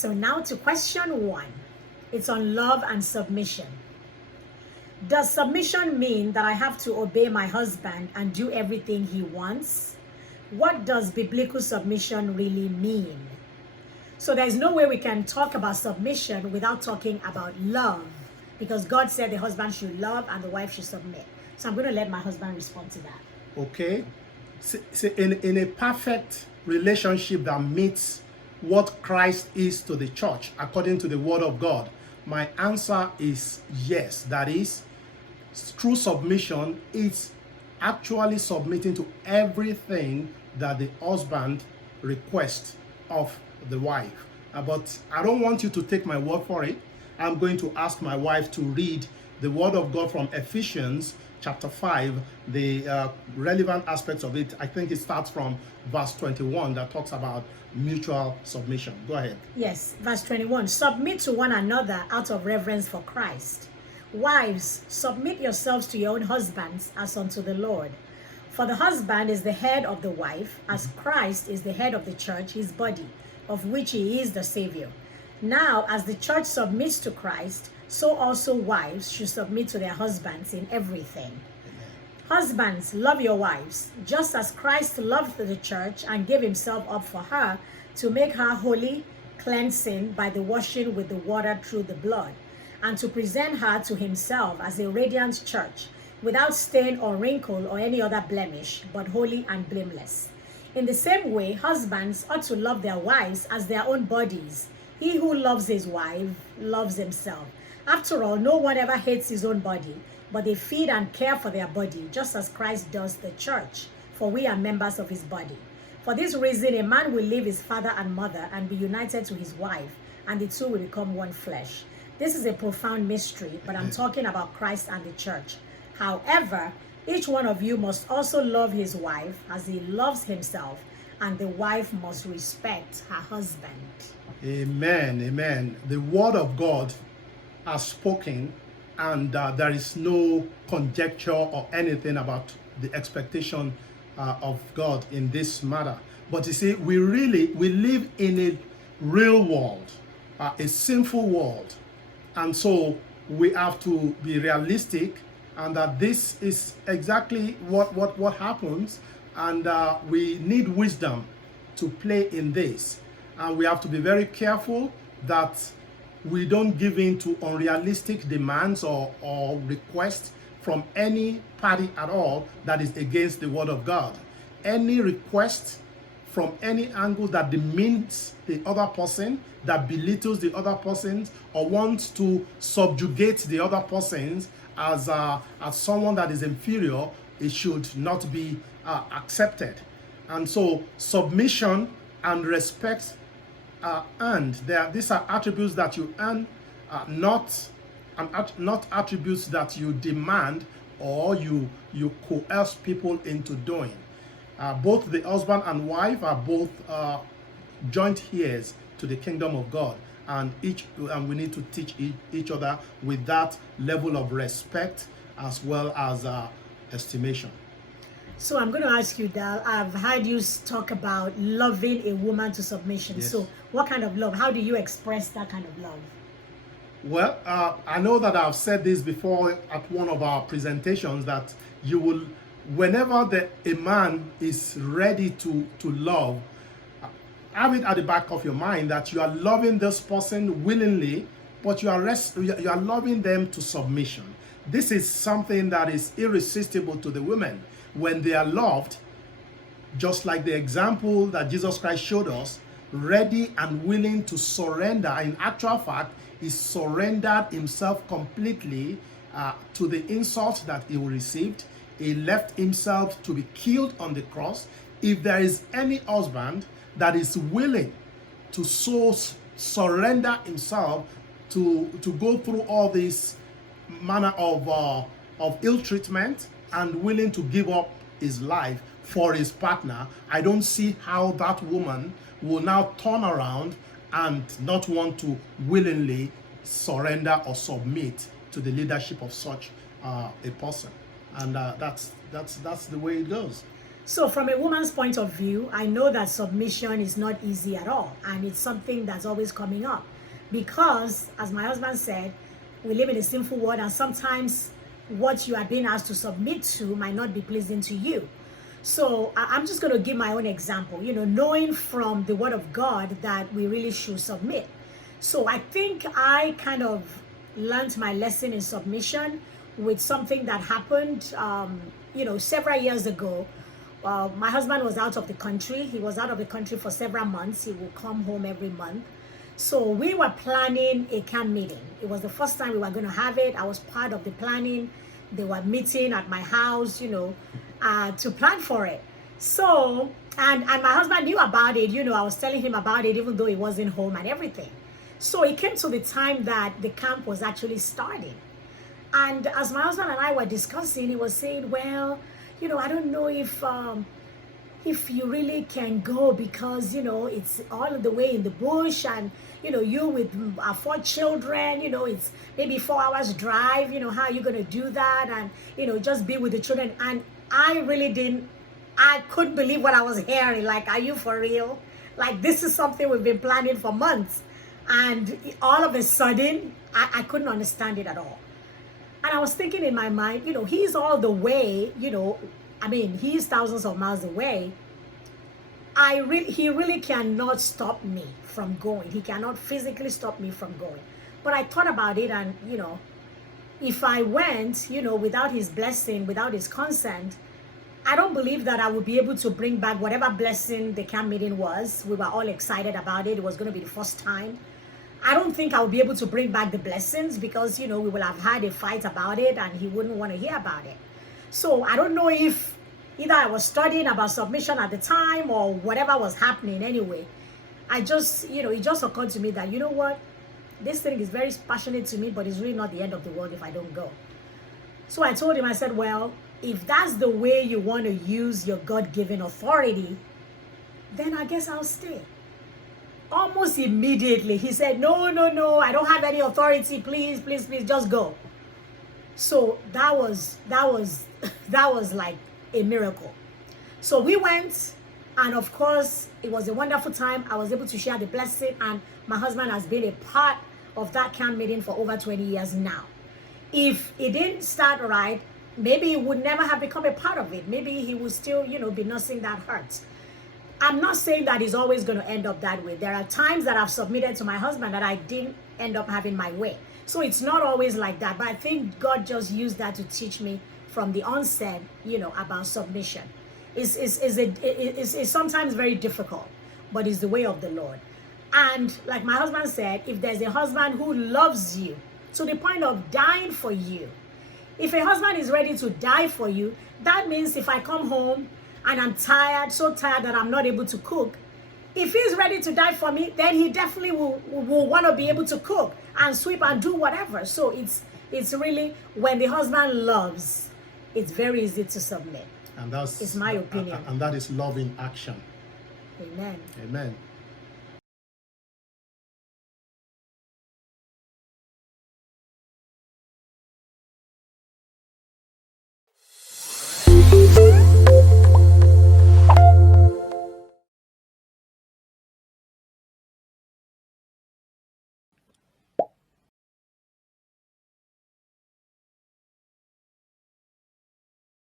So now to question 1. It's on love and submission. Does submission mean that I have to obey my husband and do everything he wants? What does biblical submission really mean? So there's no way we can talk about submission without talking about love, because God said the husband should love and the wife should submit. So I'm going to let my husband respond to that. Okay. See, in a perfect relationship that meets what Christ is to the church, according to the word of God, my answer is yes. That is, true submission is actually submitting to everything that the husband requests of the wife. But I don't want you to take my word for it. I'm going to ask my wife to read the word of God from Ephesians chapter 5, the relevant aspects of it. I think it starts from verse 21 that talks about mutual submission. Go ahead. Yes, verse 21. Submit to one another out of reverence for Christ. Wives, submit yourselves to your own husbands as unto the Lord. For the husband is the head of the wife, as Christ is the head of the church, his body, of which he is the Savior. Now, as the church submits to Christ, so also wives should submit to their husbands in everything. Husbands, love your wives, just as Christ loved the church and gave himself up for her to make her holy, cleansing by the washing with the water through the blood, and to present her to himself as a radiant church, without stain or wrinkle or any other blemish, but holy and blameless. In the same way, husbands ought to love their wives as their own bodies. He who loves his wife loves himself. After all, no one ever hates his own body, but they feed and care for their body, just as Christ does the church, for we are members of his body. For this reason, a man will leave his father and mother and be united to his wife, and the two will become one flesh. This is a profound mystery, but I'm talking about Christ and the church. However, each one of you must also love his wife as he loves himself, and the wife must respect her husband. Amen. Amen. The word of God has spoken, and there is no conjecture or anything about the expectation of God in this matter. But you see, we live in a real world, a sinful world, and so we have to be realistic, and that this is exactly what happens, and we need wisdom to play in this, and we have to be very careful that we don't give in to unrealistic demands or requests from any party at all that is against the word of God. Any request from any angle that demeans the other person, that belittles the other person, or wants to subjugate the other person as someone that is inferior, it should not be accepted. And so submission and respect earned. These are attributes that you earn, not attributes that you demand or you coerce people into doing. Both the husband and wife are both joint heirs to the kingdom of God, and we need to teach each other with that level of respect as well as estimation. So I'm going to ask you, Dal, I've heard you talk about loving a woman to submission. Yes. So what kind of love? How do you express that kind of love? Well, I know that I've said this before at one of our presentations, that you will, whenever a man is ready to love, have it at the back of your mind that you are loving this person willingly, but you are loving them to submission. This is something that is irresistible to the women. When they are loved, just like the example that Jesus Christ showed us, ready and willing to surrender. In actual fact, he surrendered himself completely to the insult that he received. He left himself to be killed on the cross. If there is any husband that is willing to so surrender himself to go through all this manner of ill treatment and willing to give up his life for his partner, I don't see how that woman will now turn around and not want to willingly surrender or submit to the leadership of such a person. And that's the way it goes. So from a woman's point of view, I know that submission is not easy at all. And it's something that's always coming up. Because, as my husband said, we live in a sinful world, and sometimes what you are being asked to submit to might not be pleasing to you. So I'm just going to give my own example, knowing from the word of God that we really should submit. So I think I kind of learned my lesson in submission with something that happened, several years ago. My husband was out of the country. He was out of the country for several months. He would come home every month. So we were planning a camp meeting. It was the first time we were going to have it. I was part of the planning. They were meeting at my house, to plan for it. So, and my husband knew about it. I was telling him about it even though he wasn't home and everything. So it came to the time that the camp was actually starting. And as my husband and I were discussing, he was saying, well, I don't know if you really can go because, it's all the way in the bush and, you with 4 children, it's maybe 4 hours drive, how are you going to do that? And, just be with the children. And I couldn't believe what I was hearing. Like, are you for real? Like, this is something we've been planning for months. And all of a sudden, I couldn't understand it at all. And I was thinking in my mind, he's all the way, he's thousands of miles away. He really cannot stop me from going. He cannot physically stop me from going. But I thought about it and, if I went, without his blessing, without his consent, I don't believe that I would be able to bring back whatever blessing the camp meeting was. We were all excited about it. It was going to be the first time. I don't think I would be able to bring back the blessings because, we will have had a fight about it and he wouldn't want to hear about it. So I don't know if either I was studying about submission at the time or whatever was happening anyway. It just occurred to me that, what? This thing is very passionate to me, but it's really not the end of the world if I don't go. So I told him, I said, well, if that's the way you want to use your God-given authority, then I guess I'll stay. Almost immediately, he said, no, I don't have any authority. Please, just go. So that was like a miracle. So we went, and of course, it was a wonderful time. I was able to share the blessing, and my husband has been a part of that camp meeting for over 20 years now. If it didn't start right, maybe he would never have become a part of it. Maybe he would still, be nursing that hurt. I'm not saying that it's always going to end up that way. There are times that I've submitted to my husband that I didn't end up having my way. So it's not always like that. But I think God just used that to teach me from the onset, about submission. It's sometimes very difficult, but it's the way of the Lord. And like my husband said, if there's a husband who loves you to the point of dying for you, if a husband is ready to die for you, that means if I come home and I'm tired, so tired that I'm not able to cook, if he's ready to die for me, then he definitely will want to be able to cook and sweep and do whatever. So it's really, when the husband loves, it's very easy to submit. And that's my opinion. And that is love in action. Amen. Amen.